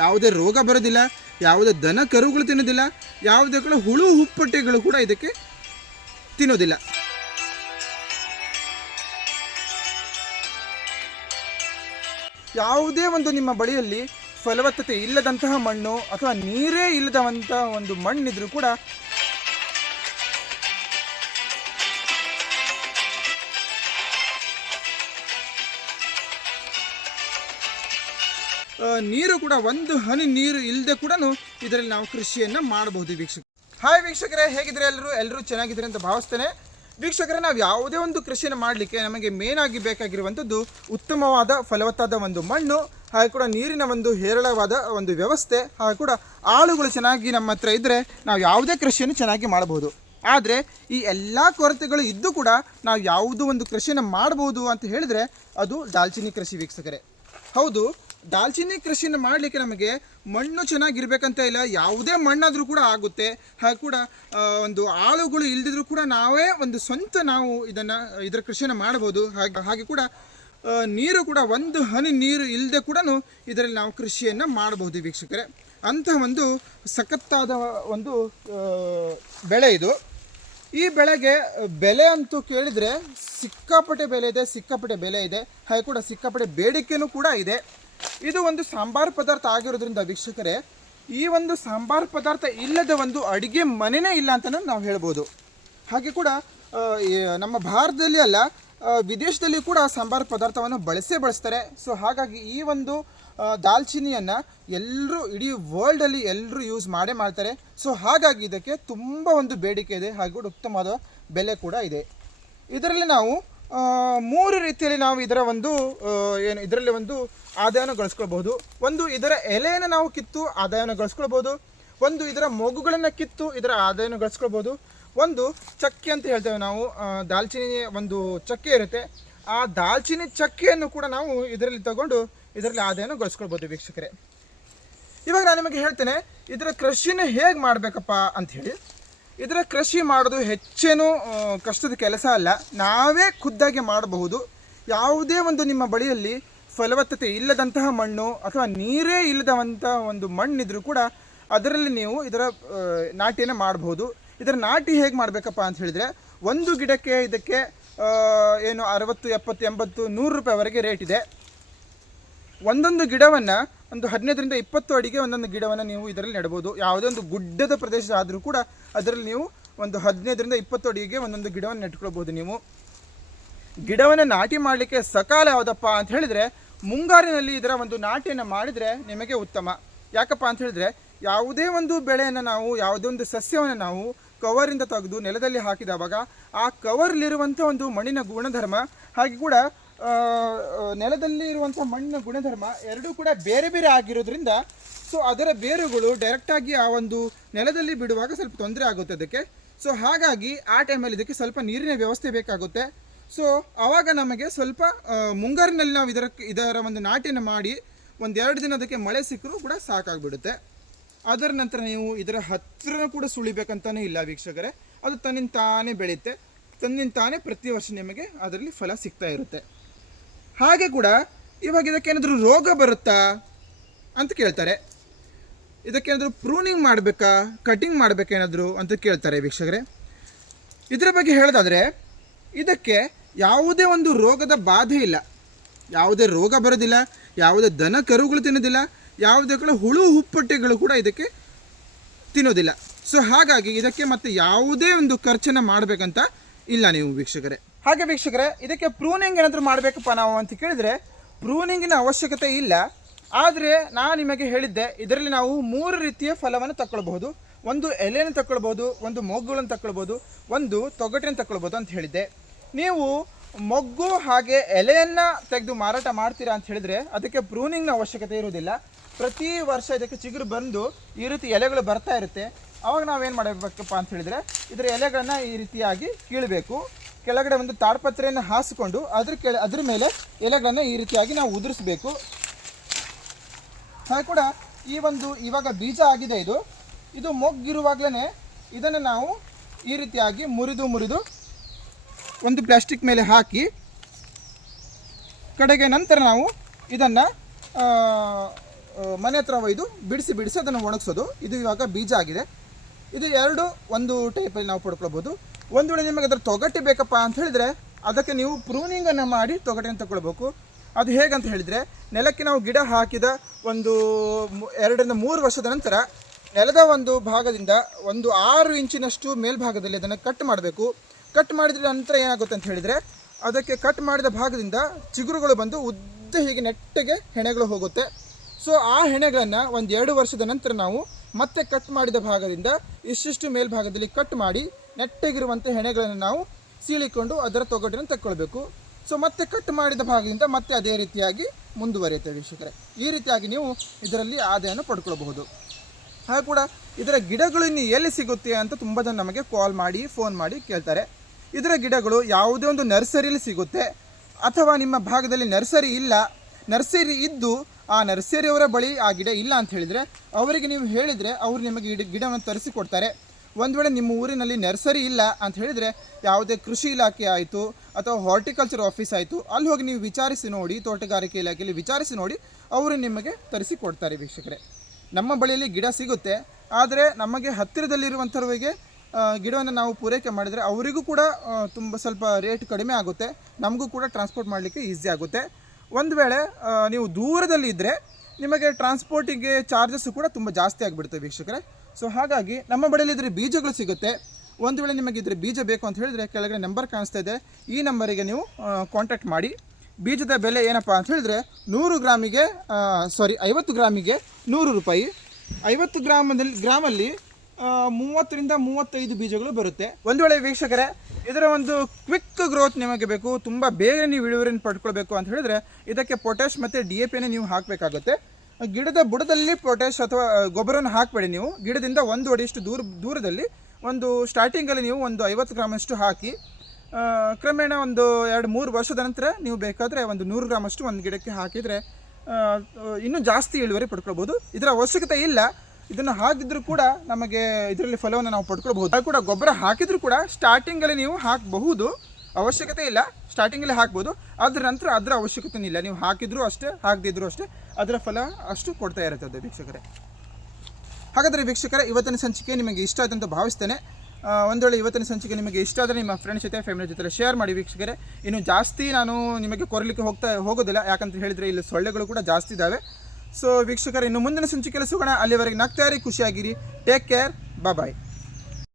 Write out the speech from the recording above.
ಯಾವುದೇ ರೋಗ ಬರೋದಿಲ್ಲ, ಯಾವುದೇ ದನ ಕರುಗಳು ತಿನ್ನೋದಿಲ್ಲ, ಯಾವುದೇ ಕೂಡ ಹುಳು ಹುಪ್ಪಟ್ಟೆಗಳು ಕೂಡ ಇದಕ್ಕೆ ತಿನ್ನೋದಿಲ್ಲ. ಯಾವುದೇ ಒಂದು ನಿಮ್ಮ ಬಳಿಯಲ್ಲಿ ಫಲವತ್ತತೆ ಇಲ್ಲದಂತಹ ಮಣ್ಣು ಅಥವಾ ನೀರೇ ಇಲ್ಲದಂತಹ ಒಂದು ಮಣ್ಣಿದ್ರೂ ಕೂಡ ನೀರು ಕೂಡ ಒಂದು ಹನಿ ನೀರು ಇಲ್ಲದೆ ಕೂಡ ಇದರಲ್ಲಿ ನಾವು ಕೃಷಿಯನ್ನು ಮಾಡಬಹುದು ವೀಕ್ಷಕ. ಹಾಯ್ ವೀಕ್ಷಕರೇ ಹೇಗಿದ್ರೆ ಎಲ್ಲರೂ? ಎಲ್ಲರೂ ಚೆನ್ನಾಗಿದ್ದಾರೆ ಅಂತ ಭಾವಿಸ್ತೇನೆ. ವೀಕ್ಷಕರೇ, ನಾವು ಯಾವುದೇ ಒಂದು ಕೃಷಿಯನ್ನು ಮಾಡಲಿಕ್ಕೆ ನಮಗೆ ಮೇನ್ ಆಗಿ ಬೇಕಾಗಿರುವಂಥದ್ದು ಉತ್ತಮವಾದ ಫಲವತ್ತಾದ ಒಂದು ಮಣ್ಣು, ಹಾಗೆ ಕೂಡ ನೀರಿನ ಒಂದು ಹೇರಳವಾದ ಒಂದು ವ್ಯವಸ್ಥೆ, ಹಾಗೆ ಕೂಡ ಆಳುಗಳು ಚೆನ್ನಾಗಿ ನಮ್ಮ ಹತ್ರ ಇದ್ದರೆ ನಾವು ಯಾವುದೇ ಕೃಷಿಯನ್ನು ಚೆನ್ನಾಗಿ ಮಾಡಬಹುದು. ಆದರೆ ಈ ಎಲ್ಲ ಕೊರತೆಗಳು ಇದ್ದು ಕೂಡ ನಾವು ಯಾವುದೋ ಒಂದು ಕೃಷಿಯನ್ನು ಮಾಡಬಹುದು ಅಂತ ಹೇಳಿದರೆ ಅದು ದಾಲ್ಚಿನ್ನಿ ಕೃಷಿ ವೀಕ್ಷಕರೇ. ಹೌದು ದಾಲ್ಚಿನ್ನಿ ಕೃಷಿಯನ್ನು ಮಾಡಲಿಕ್ಕೆ ನಮಗೆ ಮಣ್ಣು ಚೆನ್ನಾಗಿರ್ಬೇಕಂತ ಇಲ್ಲ, ಯಾವುದೇ ಮಣ್ಣಾದರೂ ಕೂಡ ಆಗುತ್ತೆ. ಹಾಗೆ ಕೂಡ ಒಂದು ಆಳುಗಳು ಇಲ್ದಿದ್ರೂ ಕೂಡ ನಾವೇ ಒಂದು ಸ್ವಂತ ನಾವು ಇದನ್ನು, ಇದರ ಕೃಷಿಯನ್ನು ಮಾಡ್ಬೋದು ಹಾಗೆ ಹಾಗೆ ಕೂಡ ನೀರು ಕೂಡ, ಒಂದು ಹನಿ ನೀರು ಇಲ್ಲದೆ ಕೂಡ ಇದರಲ್ಲಿ ನಾವು ಕೃಷಿಯನ್ನು ಮಾಡಬಹುದು ವೀಕ್ಷಕರೇ. ಅಂತಹ ಒಂದು ಸಖತ್ತಾದ ಒಂದು ಬೆಳೆ ಇದು. ಈ ಬೆಳೆಗೆ ಬೆಲೆ ಅಂತೂ ಕೇಳಿದರೆ ಸಿಕ್ಕಾಪಟ್ಟೆ ಬೆಲೆ ಇದೆ, ಸಿಕ್ಕಾಪಟ್ಟೆ ಬೆಲೆ ಇದೆ. ಹಾಗೆ ಕೂಡ ಸಿಕ್ಕಾಪಟ್ಟೆ ಬೇಡಿಕೆನೂ ಕೂಡ ಇದೆ. ಇದು ಒಂದು ಸಾಂಬಾರ್ ಪದಾರ್ಥ ಆಗಿರೋದ್ರಿಂದ ವೀಕ್ಷಕರೇ, ಈ ಒಂದು ಸಾಂಬಾರ್ ಪದಾರ್ಥ ಇಲ್ಲದ ಒಂದು ಅಡುಗೆ ಮನೆಯೇ ಇಲ್ಲ ಅಂತಲೂ ನಾವು ಹೇಳ್ಬೋದು. ಹಾಗೆ ಕೂಡ ನಮ್ಮ ಭಾರತದಲ್ಲಿ ಅಲ್ಲ ವಿದೇಶದಲ್ಲಿ ಕೂಡ ಸಾಂಬಾರು ಪದಾರ್ಥವನ್ನು ಬಳಸೇ ಬಳಸ್ತಾರೆ. ಸೊ ಹಾಗಾಗಿ ಈ ಒಂದು ದಾಲ್ಚಿನಿಯನ್ನು ಎಲ್ಲರೂ ಇಡೀ ವರ್ಲ್ಡಲ್ಲಿ ಎಲ್ಲರೂ ಯೂಸ್ ಮಾಡೇ ಮಾಡ್ತಾರೆ. ಸೊ ಹಾಗಾಗಿ ಇದಕ್ಕೆ ತುಂಬ ಒಂದು ಬೇಡಿಕೆ ಇದೆ. ಹಾಗೂ ಉತ್ತಮವಾದ ಬೆಲೆ ಕೂಡ ಇದೆ. ಇದರಲ್ಲಿ ನಾವು ಮೂರು ರೀತಿಯಲ್ಲಿ ನಾವು ಇದರ ಒಂದು ಏನು, ಇದರಲ್ಲಿ ಒಂದು ಆದಾಯನ ಗಳಿಸ್ಕೊಳ್ಬಹುದು. ಒಂದು ಇದರ ಎಲೆಯನ್ನು ನಾವು ಕಿತ್ತು ಆದಾಯನ ಗಳಿಸ್ಕೊಳ್ಬೋದು ಒಂದು ಇದರ ಮೊಗುಗಳನ್ನು ಕಿತ್ತು ಇದರ ಆದಾಯನ ಗಳಿಸ್ಕೊಳ್ಬೋದು ಒಂದು ಚಕ್ಕೆ ಅಂತ ಹೇಳ್ತೇವೆ ನಾವು ದಾಲ್ಚಿನಿ ಒಂದು ಚಕ್ಕೆ ಇರುತ್ತೆ. ಆ ದಾಲ್ಚಿನ್ನಿ ಚಕ್ಕೆಯನ್ನು ಕೂಡ ನಾವು ಇದರಲ್ಲಿ ತಗೊಂಡು ಇದರಲ್ಲಿ ಆದಾಯನ ಗಳಿಸ್ಕೊಳ್ಬೋದು ವೀಕ್ಷಕರೇ. ಇವಾಗ ನಾನು ನಿಮಗೆ ಹೇಳ್ತೇನೆ, ಇದರ ಕೃಷಿನ ಹೇಗೆ ಮಾಡಬೇಕಪ್ಪ ಅಂತ ಹೇಳಿ. ಇದರ ಕೃಷಿ ಮಾಡೋದು ಹೆಚ್ಚೇನು ಕಷ್ಟದ ಕೆಲಸ ಅಲ್ಲ. ನಾವೇ ಖುದ್ದಾಗಿ ಮಾಡಬಹುದು. ಯಾವುದೇ ಒಂದು ನಿಮ್ಮ ಬಳಿಯಲ್ಲಿ ಫಲವತ್ತತೆ ಇಲ್ಲದಂತಹ ಮಣ್ಣು ಅಥವಾ ನೀರೇ ಇಲ್ಲದಂಥ ಒಂದು ಮಣ್ಣಿದ್ರೂ ಕೂಡ ಅದರಲ್ಲಿ ನೀವು ಇದರ ನಾಟಿಯನ್ನು ಮಾಡಬಹುದು. ಇದರ ನಾಟಿ ಹೇಗೆ ಮಾಡಬೇಕಪ್ಪ ಅಂತ ಹೇಳಿದರೆ, ಒಂದು ಗಿಡಕ್ಕೆ ಇದಕ್ಕೆ ಏನು ಅರವತ್ತು, ಎಪ್ಪತ್ತು, ಎಂಬತ್ತು, ನೂರು ರೂಪಾಯಿವರೆಗೆ ರೇಟ್ ಇದೆ. ಒಂದೊಂದು ಗಿಡವನ್ನು ಒಂದು ಹದಿನೈದರಿಂದ ಇಪ್ಪತ್ತು ಅಡಿಗೆ ಒಂದೊಂದು ಗಿಡವನ್ನು ನೀವು ಇದರಲ್ಲಿ ನೆಡ್ಬೋದು ಯಾವುದೇ ಒಂದು ಗುಡ್ಡದ ಪ್ರದೇಶ ಆದರೂ ಕೂಡ ಅದರಲ್ಲಿ ನೀವು ಒಂದು ಹದಿನೈದರಿಂದ ಇಪ್ಪತ್ತು ಅಡಿಗೆ ಒಂದೊಂದು ಗಿಡವನ್ನು ನೆಟ್ಕೊಳ್ಬೋದು ನೀವು. ಗಿಡವನ್ನು ನಾಟಿ ಮಾಡಲಿಕ್ಕೆ ಸಕಾಲ ಯಾವುದಪ್ಪ ಅಂತ ಹೇಳಿದರೆ ಮುಂಗಾರಿನಲ್ಲಿ ಇದರ ಒಂದು ನಾಟಿಯನ್ನು ಮಾಡಿದರೆ ನಿಮಗೆ ಉತ್ತಮ. ಯಾಕಪ್ಪ ಅಂತ ಹೇಳಿದ್ರೆ ಯಾವುದೇ ಒಂದು ಬೆಳೆಯನ್ನು ನಾವು, ಯಾವುದೇ ಒಂದು ಸಸ್ಯವನ್ನು ನಾವು ಕವರಿಂದ ತೆಗೆದು ನೆಲದಲ್ಲಿ ಹಾಕಿದವಾಗ ಆ ಕವರ್ಲಿರುವಂಥ ಒಂದು ಮಣ್ಣಿನ ಗುಣಧರ್ಮ ಹಾಗೆ ಕೂಡ ನೆಲದಲ್ಲಿ ಇರುವಂಥ ಮಣ್ಣಿನ ಗುಣಧರ್ಮ ಎರಡೂ ಕೂಡ ಬೇರೆ ಬೇರೆ ಆಗಿರೋದ್ರಿಂದ ಸೊ ಅದರ ಬೇರುಗಳು ಡೈರೆಕ್ಟಾಗಿ ಆ ಒಂದು ನೆಲದಲ್ಲಿ ಬಿಡುವಾಗ ಸ್ವಲ್ಪ ತೊಂದರೆ ಆಗುತ್ತೆ ಅದಕ್ಕೆ. ಸೊ ಹಾಗಾಗಿ ಆ ಟೈಮಲ್ಲಿ ಇದಕ್ಕೆ ಸ್ವಲ್ಪ ನೀರಿನ ವ್ಯವಸ್ಥೆ ಬೇಕಾಗುತ್ತೆ. ಸೊ ಆವಾಗ ನಮಗೆ ಸ್ವಲ್ಪ ಮುಂಗಾರಿನಲ್ಲಿ ನಾವು ಇದರ ಇದರ ಒಂದು ನಾಟಿಯನ್ನು ಮಾಡಿ ಒಂದೆರಡು ದಿನ ಅದಕ್ಕೆ ಮಳೆ ಸಿಕ್ಕರೂ ಕೂಡ ಸಾಕಾಗ್ಬಿಡುತ್ತೆ. ಅದರ ನಂತರ ನೀವು ಇದರ ಹತ್ತಿರ ಕೂಡ ಸುಳಿಬೇಕಂತಲೂ ಇಲ್ಲ ವೀಕ್ಷಕರೇ. ಅದು ತನ್ನಿಂದ ತಾನೇ ಬೆಳೆಯುತ್ತೆ. ತನ್ನಿಂದ ತಾನೇ ಪ್ರತಿ ವರ್ಷ ನಿಮಗೆ ಅದರಲ್ಲಿ ಫಲ ಸಿಗ್ತಾ ಇರುತ್ತೆ. ಹಾಗೆ ಕೂಡ ಇವಾಗ ಇದಕ್ಕೇನಾದರೂ ರೋಗ ಬರುತ್ತಾ ಅಂತ ಕೇಳ್ತಾರೆ. ಇದಕ್ಕೇನಾದರೂ ಪ್ರೂನಿಂಗ್ ಮಾಡಬೇಕಾ ಕಟಿಂಗ್ ಮಾಡಬೇಕೇನಾದರೂ ಅಂತ ಕೇಳ್ತಾರೆ ವೀಕ್ಷಕರೇ. ಇದರ ಬಗ್ಗೆ ಹೇಳೋದಾದರೆ, ಇದಕ್ಕೆ ಯಾವುದೇ ಒಂದು ರೋಗದ ಬಾಧೆ ಇಲ್ಲ. ಯಾವುದೇ ರೋಗ ಬರೋದಿಲ್ಲ, ಯಾವುದೇ ದನ ಕರುಗಳು ತಿನ್ನೋದಿಲ್ಲ, ಯಾವುದೇ ಕೂಡ ಹುಳು ಹುಪ್ಪಟ್ಟೆಗಳು ಕೂಡ ಇದಕ್ಕೆ ತಿನ್ನೋದಿಲ್ಲ. ಸೊ ಹಾಗಾಗಿ ಇದಕ್ಕೆ ಮತ್ತೆ ಯಾವುದೇ ಒಂದು ಖರ್ಚನ್ನು ಮಾಡಬೇಕಂತ ಇಲ್ಲ ನೀವು ವೀಕ್ಷಕರೇ. ಹಾಗೆ ವೀಕ್ಷಕರೇ, ಇದಕ್ಕೆ ಪ್ರೂನಿಂಗ್ ಏನಾದರೂ ಮಾಡಬೇಕಪ್ಪ ನಾವು ಅಂತ ಕೇಳಿದರೆ ಪ್ರೂನಿಂಗಿನ ಅವಶ್ಯಕತೆ ಇಲ್ಲ. ಆದರೆ ನಾನು ನಿಮಗೆ ಹೇಳಿದ್ದೆ, ಇದರಲ್ಲಿ ನಾವು ಮೂರು ರೀತಿಯ ಫಲವನ್ನು ತಗೊಳ್ಬಹುದು ಒಂದು ಎಲೆಯನ್ನು ತಗೊಳ್ಬೋದು ಒಂದು ಮೊಗ್ಗುಗಳನ್ನು ತಗೊಳ್ಬೋದು ಒಂದು ತೊಗಟೆಯನ್ನು ತಗೊಳ್ಬೋದು ಅಂತ ಹೇಳಿದ್ದೆ. ನೀವು ಮೊಗ್ಗು ಹಾಗೆ ಎಲೆಯನ್ನು ತೆಗೆದು ಮಾರಾಟ ಮಾಡ್ತೀರಾ ಅಂತ ಹೇಳಿದರೆ, ಅದಕ್ಕೆ ಪ್ರೂನಿಂಗ್ನ ಅವಶ್ಯಕತೆ ಇರುವುದಿಲ್ಲ. ಪ್ರತಿ ವರ್ಷ ಇದಕ್ಕೆ ಚಿಗುರು ಬಂದು ಈ ರೀತಿ ಎಲೆಗಳು ಬರ್ತಾ ಇರುತ್ತೆ. ಅವಾಗ ನಾವೇನು ಮಾಡಬೇಕಪ್ಪ ಅಂತ ಹೇಳಿದರೆ, ಇದರ ಎಲೆಗಳನ್ನು ಈ ರೀತಿಯಾಗಿ ಕೀಳಬೇಕು. ಕೆಳಗಡೆ ಒಂದು ತಾಡ್ಪತ್ರೆಯನ್ನು ಹಾಸಿಕೊಂಡು ಅದ್ರ ಕೆಳ ಅದ್ರ ಮೇಲೆ ಎಲೆಗಳನ್ನು ಈ ರೀತಿಯಾಗಿ ನಾವು ಉದುರಿಸಬೇಕು. ಹಾಗೆ ಕೂಡ ಈ ಒಂದು ಇವಾಗ ಬೀಜ ಆಗಿದೆ ಇದು. ಇದು ಮೊಗ್ಗಿರುವಾಗಲೇ ಇದನ್ನು ನಾವು ಈ ರೀತಿಯಾಗಿ ಮುರಿದು ಮುರಿದು ಒಂದು ಪ್ಲಾಸ್ಟಿಕ್ ಮೇಲೆ ಹಾಕಿ ಕಡೆಗೆ ನಂತರ ನಾವು ಇದನ್ನು ಮನೆ ಹತ್ರ ಒಯ್ದು ಬಿಡಿಸಿ ಬಿಡಿಸಿ ಅದನ್ನು ಒಣಗಿಸೋದು. ಇದು ಇವಾಗ ಬೀಜ ಆಗಿದೆ. ಇದು ಎರಡು ಒಂದು ಟೈಪಲ್ಲಿ ನಾವು ಪಡ್ಕೊಳ್ಬೋದು. ಒಂದು ವೇಳೆ ನಿಮಗೆ ಅದರ ತೊಗಟೆ ಬೇಕಪ್ಪ ಅಂತ ಹೇಳಿದರೆ, ಅದಕ್ಕೆ ನೀವು ಪ್ರೂನಿಂಗನ್ನು ಮಾಡಿ ತೊಗಟೆಯನ್ನು ತಗೊಳ್ಬೇಕು ಅದು ಹೇಗಂತ ಹೇಳಿದರೆ, ನೆಲಕ್ಕೆ ನಾವು ಗಿಡ ಹಾಕಿದ ಒಂದು ಎರಡರಿಂದ ಮೂರು ವರ್ಷದ ನಂತರ, ನೆಲದ ಒಂದು ಭಾಗದಿಂದ ಒಂದು ಆರು ಇಂಚಿನಷ್ಟು ಮೇಲ್ಭಾಗದಲ್ಲಿ ಅದನ್ನು ಕಟ್ ಮಾಡಬೇಕು. ಕಟ್ ಮಾಡಿದ ನಂತರ ಏನಾಗುತ್ತೆ ಅಂತ ಹೇಳಿದರೆ, ಅದಕ್ಕೆ ಕಟ್ ಮಾಡಿದ ಭಾಗದಿಂದ ಚಿಗುರುಗಳು ಬಂದು ಉದ್ದ ಹೀಗೆ ನೆಟ್ಟಗೆ ಹೆಣೆಗಳು ಹೋಗುತ್ತೆ. ಸೊ ಆ ಹೆಣೆಗಳನ್ನು ಒಂದು ಎರಡು ವರ್ಷದ ನಂತರ ನಾವು ಮತ್ತೆ ಕಟ್ ಮಾಡಿದ ಭಾಗದಿಂದ ಇಷ್ಟಿಷ್ಟು ಮೇಲ್ಭಾಗದಲ್ಲಿ ಕಟ್ ಮಾಡಿ ನೆಟ್ಟಗಿರುವಂಥ ಹೆಣೆಗಳನ್ನು ನಾವು ಸೀಳಿಕೊಂಡು ಅದರ ತೊಗಟನ್ನು ತಕ್ಕೊಳ್ಬೇಕು. ಸೊ ಮತ್ತೆ ಕಟ್ ಮಾಡಿದ ಭಾಗದಿಂದ ಮತ್ತೆ ಅದೇ ರೀತಿಯಾಗಿ ಮುಂದುವರಿಯುತ್ತೆ ವೀಕ್ಷಕರೇ. ಈ ರೀತಿಯಾಗಿ ನೀವು ಇದರಲ್ಲಿ ಆದಾಯವನ್ನು ಪಡ್ಕೊಳ್ಬಹುದು. ಹಾಗೆ ಕೂಡ ಇದರ ಗಿಡಗಳು ಇನ್ನು ಎಲ್ಲಿ ಸಿಗುತ್ತೆ ಅಂತ ತುಂಬ ಜನ ನಮಗೆ ಕಾಲ್ ಮಾಡಿ ಫೋನ್ ಮಾಡಿ ಕೇಳ್ತಾರೆ. ಇದರ ಗಿಡಗಳು ಯಾವುದೇ ಒಂದು ನರ್ಸರಿಯಲ್ಲಿ ಸಿಗುತ್ತೆ ಅಥವಾ ನಿಮ್ಮ ಭಾಗದಲ್ಲಿ ನರ್ಸರಿ ಇಲ್ಲ, ನರ್ಸರಿ ಇದ್ದು ಆ ನರ್ಸರಿಯವರ ಬಳಿ ಆ ಗಿಡ ಇಲ್ಲ ಅಂತ ಹೇಳಿದರೆ, ಅವರಿಗೆ ನೀವು ಹೇಳಿದರೆ ಅವರು ನಿಮಗೆ ಗಿಡ ಗಿಡವನ್ನು ತರಿಸಿ ಕೊಡ್ತಾರೆ. ಒಂದು ವೇಳೆ ನಿಮ್ಮ ಊರಿನಲ್ಲಿ ನರ್ಸರಿ ಇಲ್ಲ ಅಂತ ಹೇಳಿದರೆ ಯಾವುದೇ ಕೃಷಿ ಇಲಾಖೆ ಆಯಿತು ಅಥವಾ ಹಾರ್ಟಿಕಲ್ಚರ್ ಆಫೀಸ್ ಆಯಿತು, ಅಲ್ಲಿ ಹೋಗಿ ನೀವು ವಿಚಾರಿಸಿ ನೋಡಿ, ತೋಟಗಾರಿಕೆ ಇಲಾಖೆಯಲ್ಲಿ ವಿಚಾರಿಸಿ ನೋಡಿ, ಅವರು ನಿಮಗೆ ತರಿಸಿ ಕೊಡ್ತಾರೆ ವೀಕ್ಷಕರೇ. ನಮ್ಮ ಬಳಿಯಲ್ಲಿ ಗಿಡ ಸಿಗುತ್ತೆ, ಆದರೆ ನಮಗೆ ಹತ್ತಿರದಲ್ಲಿರುವಂಥವರಿಗೆ ಗಿಡವನ್ನು ನಾವು ಪೂರೈಕೆ ಮಾಡಿದರೆ ಅವರಿಗೂ ಕೂಡ ತುಂಬ ಸ್ವಲ್ಪ ರೇಟ್ ಕಡಿಮೆ ಆಗುತ್ತೆ, ನಮಗೂ ಕೂಡ ಟ್ರಾನ್ಸ್ಪೋರ್ಟ್ ಮಾಡಲಿಕ್ಕೆ ಈಸಿ ಆಗುತ್ತೆ. ಒಂದು ವೇಳೆ ನೀವು ದೂರದಲ್ಲಿ ಇದ್ದರೆ ನಿಮಗೆ ಟ್ರಾನ್ಸ್ಪೋರ್ಟಿಗೆ ಚಾರ್ಜಸ್ ಕೂಡ ತುಂಬ ಜಾಸ್ತಿ ಆಗಿಬಿಡುತ್ತೆ ವೀಕ್ಷಕರೇ. ಸೊ ಹಾಗಾಗಿ ನಮ್ಮ ಬಳಿಯಲ್ಲಿ ಇದ್ರೆ ಬೀಜಗಳು ಸಿಗುತ್ತೆ. ಒಂದು ವೇಳೆ ನಿಮಗೆ ಇದ್ರೆ ಬೀಜ ಬೇಕು ಅಂತ ಹೇಳಿದ್ರೆ ಕೆಳಗಡೆ ನಂಬರ್ ಕಾಣಿಸ್ತಾ ಇದೆ. ಈ ನಂಬರಿಗೆ ನೀವು ಕಾಂಟ್ಯಾಕ್ಟ್ ಮಾಡಿ. ಬೀಜದ ಬೆಲೆ ಏನಪ್ಪ ಅಂತ ಹೇಳಿದ್ರೆ ನೂರು ಗ್ರಾಮಿಗೆ ಸಾರಿ ಐವತ್ತು ಗ್ರಾಮಿಗೆ ನೂರು ರೂಪಾಯಿ. ಐವತ್ತು ಗ್ರಾಮದಲ್ಲಿ, ಗ್ರಾಮಲ್ಲಿ ಮೂವತ್ತರಿಂದ ಮೂವತ್ತೈದು ಬೀಜಗಳು ಬರುತ್ತೆ. ಒಂದು ವೇಳೆ ವೀಕ್ಷಕರೇ, ಇದರ ಒಂದು ಕ್ವಿಕ್ ಗ್ರೋತ್ ನಿಮಗೆ ಬೇಕು, ತುಂಬ ಬೇಗ ನೀವು ಇಳುವರಿಯನ್ನು ಪಡ್ಕೊಳ್ಬೇಕು ಅಂತ ಹೇಳಿದ್ರೆ ಇದಕ್ಕೆ ಪೊಟ್ಯಾಶ್ ಮತ್ತು ಡಿ ಎ ಪಿನೇ ನೀವು ಹಾಕಬೇಕಾಗುತ್ತೆ. ಗಿಡದ ಬುಡದಲ್ಲಿ ಪೊಟ್ಯಾಶ್ ಅಥವಾ ಗೊಬ್ಬರವನ್ನು ಹಾಕಬೇಡಿ ನೀವು. ಗಿಡದಿಂದ ಒಂದು ಅಡಿಯಷ್ಟು ದೂರ, ದೂರದಲ್ಲಿ ಒಂದು ಸ್ಟಾರ್ಟಿಂಗಲ್ಲಿ ನೀವು ಒಂದು ಐವತ್ತು ಗ್ರಾಮಷ್ಟು ಹಾಕಿ ಕ್ರಮೇಣ ಒಂದು ಎರಡು ಮೂರು ವರ್ಷದ ನಂತರ ನೀವು ಬೇಕಾದರೆ ಒಂದು ನೂರು ಗ್ರಾಮಷ್ಟು ಒಂದು ಗಿಡಕ್ಕೆ ಹಾಕಿದರೆ ಇನ್ನೂ ಜಾಸ್ತಿ ಇಳುವರಿ ಪಡ್ಕೊಳ್ಬೋದು. ಇದರ ಅವಶ್ಯಕತೆ ಇಲ್ಲ. ಇದನ್ನು ಹಾಕಿದ್ರೂ ಕೂಡ ನಮಗೆ ಇದರಲ್ಲಿ ಫಲವನ್ನು ನಾವು ಪಡ್ಕೊಳ್ಬಹುದು. ಅದು ಕೂಡ ಗೊಬ್ಬರ ಹಾಕಿದರೂ ಕೂಡ ಸ್ಟಾರ್ಟಿಂಗಲ್ಲಿ ನೀವು ಹಾಕಬಹುದು. ಅವಶ್ಯಕತೆ ಇಲ್ಲ. ಸ್ಟಾರ್ಟಿಂಗಲ್ಲಿ ಹಾಕ್ಬೋದು. ಅದರ ನಂತರ ಅದರ ಅವಶ್ಯಕತೆ ಇಲ್ಲ. ನೀವು ಹಾಕಿದರೂ ಅಷ್ಟೇ, ಹಾಕದಿದ್ರು ಅಷ್ಟೇ. ಅದರ ಫಲ ಅಷ್ಟು ಕೊಡ್ತಾ ಇರುತ್ತೆ ಅದು ವೀಕ್ಷಕರೇ. ಹಾಗಾದರೆ ವೀಕ್ಷಕರೇ, ಇವತ್ತಿನ ಸಂಚಿಕೆ ನಿಮಗೆ ಇಷ್ಟ ಆಯ್ತು ಅಂತ ಭಾವಿಸ್ತೇನೆ. ಒಂದು ವೇಳೆ ಇವತ್ತಿನ ಸಂಚಿಕೆ ನಿಮಗೆ ಇಷ್ಟ ಆದರೆ ನಿಮ್ಮ ಫ್ರೆಂಡ್ಸ್ ಜೊತೆ ಫ್ಯಾಮಿಲಿ ಜೊತೆ ಶೇರ್ ಮಾಡಿ ವೀಕ್ಷಕರೇ. ಇನ್ನು ಜಾಸ್ತಿ ನಾನು ನಿಮಗೆ ಕೊರಲಿಕ್ಕೆ ಹೋಗ್ತಾ ಹೋಗೋದಿಲ್ಲ, ಯಾಕಂತ ಹೇಳಿದರೆ ಇಲ್ಲಿ ಸೊಳ್ಳೆಗಳು ಕೂಡ ಜಾಸ್ತಿ ಇದ್ದಾವೆ ಸೊ ವೀಕ್ಷಕರೇ, ಇನ್ನು ಮುಂದಿನ ಸಂಚಿಕೆಯಲ್ಲಿ ಸಿಗೋಣ. ಅಲ್ಲಿವರೆಗೆ ನಗ್ತಾ ಇರಿ, ಖುಷಿಯಾಗಿರಿ. Take care bye